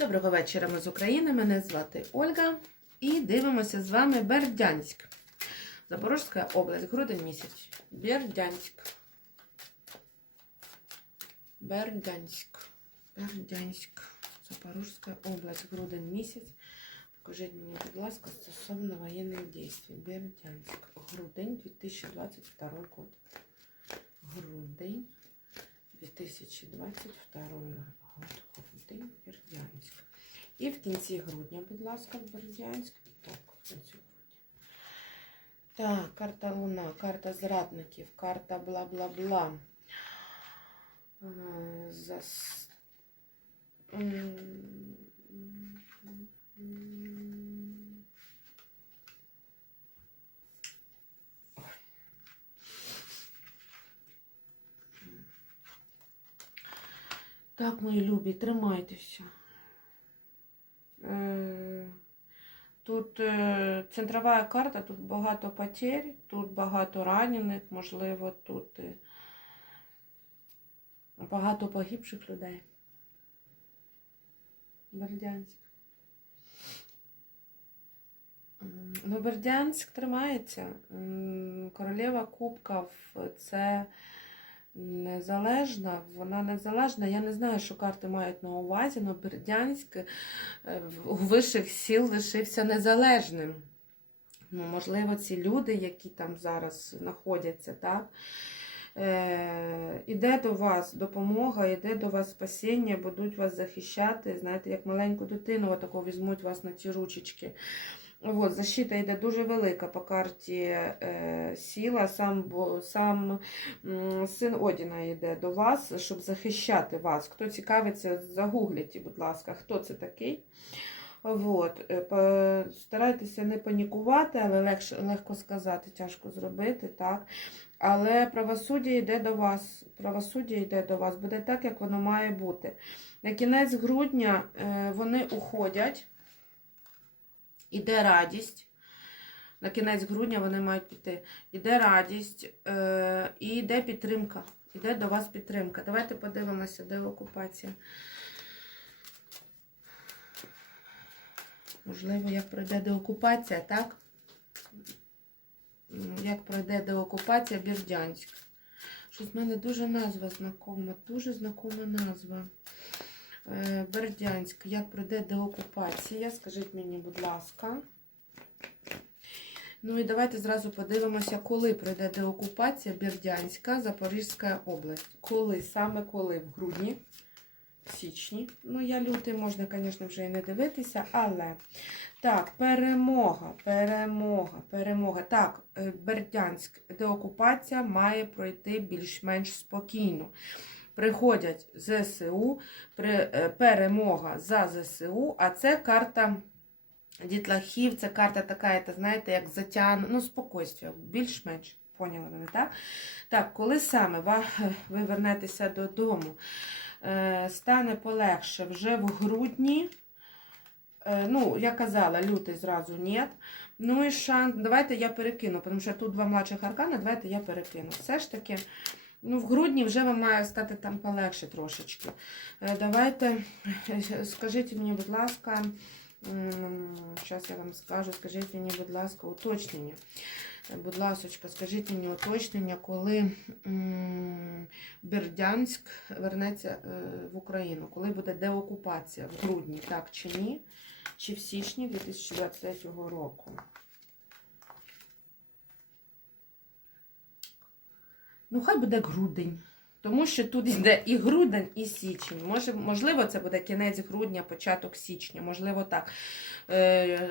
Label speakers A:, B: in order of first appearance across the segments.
A: Доброго вечора, ми з України. Мене звати Ольга. І дивимося з вами Бердянськ. Запорізька область, грудень місяць. Бердянськ. Бердянськ. Бердянськ. Запорізька область, грудень місяць. Покажіть мені, будь ласка, стосовно воєнних дій. Бердянськ. Грудень 2022 год. Грудень 2022 год. І в кінці грудня, будь ласка, Бердянськ. Так, в кінці грудня. Так, карта Луна, карта зрадників, карта бла-бла-бла. Е, Зас... Так, мої любі, тримайтеся. Е, Тут е, центрова карта, тут багато потерь, тут багато ранених, можливо, тут е, багато погибших людей. Бердянськ. Ну, Бердянськ тримається. Королева Кубків це незалежна, вона незалежна. Я не знаю, що карти мають на увазі, але Бердянськ е, у вищих сіл лишився незалежним. Ну, можливо, ці люди, які там зараз знаходяться, так? Е, іде до вас допомога, іде до вас спасіння, будуть вас захищати. Знаєте, як маленьку дитину, отако візьмуть вас на ці ручечки. От, защита йде дуже велика по карті е, сіла. Сам, бо- сам м, син Одіна йде до вас, щоб захищати вас. Хто цікавиться, загугліть, будь ласка, хто це такий. От, е, старайтеся не панікувати, але легше, легко сказати, тяжко зробити, так. Але правосуддя йде до вас. Правосуддя йде до вас. Буде так, як воно має бути. На кінець грудня е, вони уходять. Іде радість. На кінець грудня вони мають піти. Іде радість е, і йде підтримка. Іде до вас підтримка. Давайте подивимося, де окупація. Можливо, як пройде деокупація, так? Як пройде деокупація Бірдянськ. Щось в мене дуже назва знакома, дуже знакома назва. Е, Бердянськ. Як пройде деокупація? Скажіть мені, будь ласка. Ну і давайте зразу подивимося, коли пройде деокупація Бердянська, Запорізька область. Коли? Саме коли? В грудні, в січні. Ну, я лютий, можна, звісно, вже і не дивитися, але. Так, перемога, перемога, перемога. Так, е, Бердянськ, деокупація має пройти більш-менш спокійно. Приходять ЗСУ, е, перемога за ЗСУ, а це карта дітлахів, це карта така, це, знаєте, як затян, ну, спокойствие, більш-менш. Поняли мене, так? Так, коли саме ви вернетеся додому, е, стане полегше вже в грудні. Е, Ну, я казала, лютий зразу ні. Ну і шанс, давайте я перекину, тому що тут два младших аркана, давайте я перекину. Все ж таки, ну, в грудні вже вам має стати там полегше трошечки. Е, Давайте, скажіть мені, будь ласка, зараз я вам скажу, скажіть мені, будь ласка, уточнення. Е, Будь ласочка, скажіть мені уточнення, коли Бердянськ вернеться е, в Україну, коли буде деокупація в грудні, так чи ні? Чи в січні 2023 року? Ну, хай буде грудень. Тому що тут йде і грудень, і січень. Може, можливо, це буде кінець грудня, початок січня, можливо, так. Е,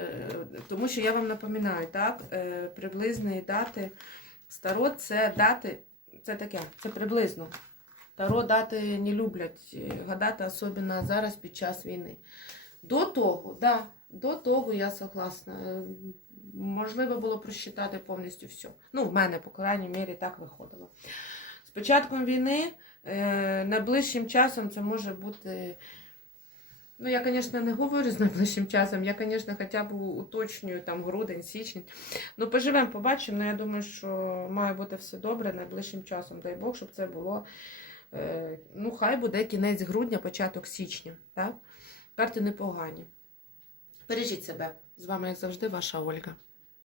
A: тому що я вам напоминаю, так, е, приблизні дати старо це дати, це таке, це приблизно. Таро дати не люблять е, гадати, особливо зараз під час війни. До того, да, до того я согласна. Можливо було просчитати повністю все. Ну, в мене, по крайній мірі, так виходило. З початком війни е, найближчим часом це може бути. Ну, я, звісно, не говорю з найближчим часом. Я, звісно, хоча б уточнюю там грудень, січень. Ну, поживемо, побачимо. Ну, я думаю, що має бути все добре найближчим часом. Дай Бог, щоб це було. Е, ну, хай буде кінець грудня, початок січня. Так? Карти непогані. Бережіть себе. З вами, як завжди, ваша Ольга.